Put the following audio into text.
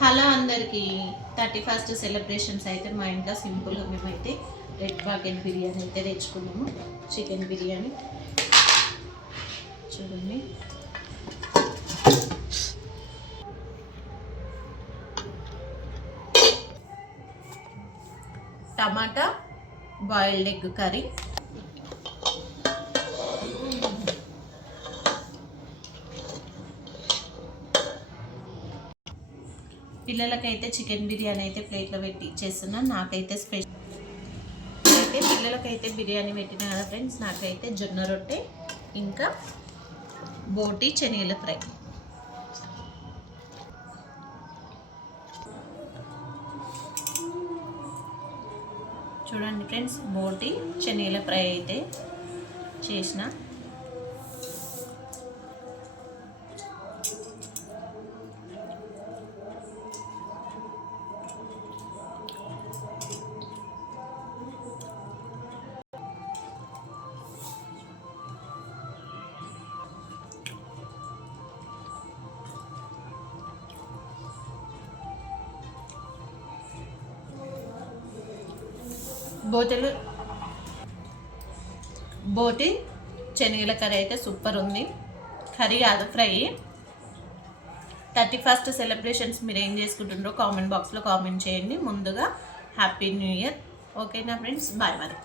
Hello అందరికీ 31st celebrations అయితే మా ఇంట్లో సింపుల్గా మేమైతే రెడ్ బకెట్ బిర్యానీ అయితే తెచ్చుకున్నాము. చికెన్ బిర్యానీ చూడండి. టమాటా బాయిల్డ్ ఎగ్ కర్రీ, పిల్లలకైతే చికెన్ బిర్యానీ అయితే ప్లేట్లో పెట్టి ఇచ్చేస్తున్నాను. నాకైతే స్పెషల్ అయితే పిల్లలకైతే బిర్యానీ పెట్టినా కదా ఫ్రెండ్స్, నాకైతే జొన్న రొట్టె ఇంకా బోటి శనగల ఫ్రై. చూడండి ఫ్రెండ్స్, బోటి శనగల ఫ్రై అయితే చేసిన. బోటి శనగల కర్రీ అయితే సూపర్ ఉంది. కర్రీ కాదు, ఫ్రై. 31st సెలబ్రేషన్స్ మీరు ఏం చేసుకుంటుండ్రో కామెంట్ బాక్స్లో కామెంట్ చేయండి. ముందుగా హ్యాపీ న్యూ ఇయర్. ఓకేనా ఫ్రెండ్స్, బాయ్ మరి.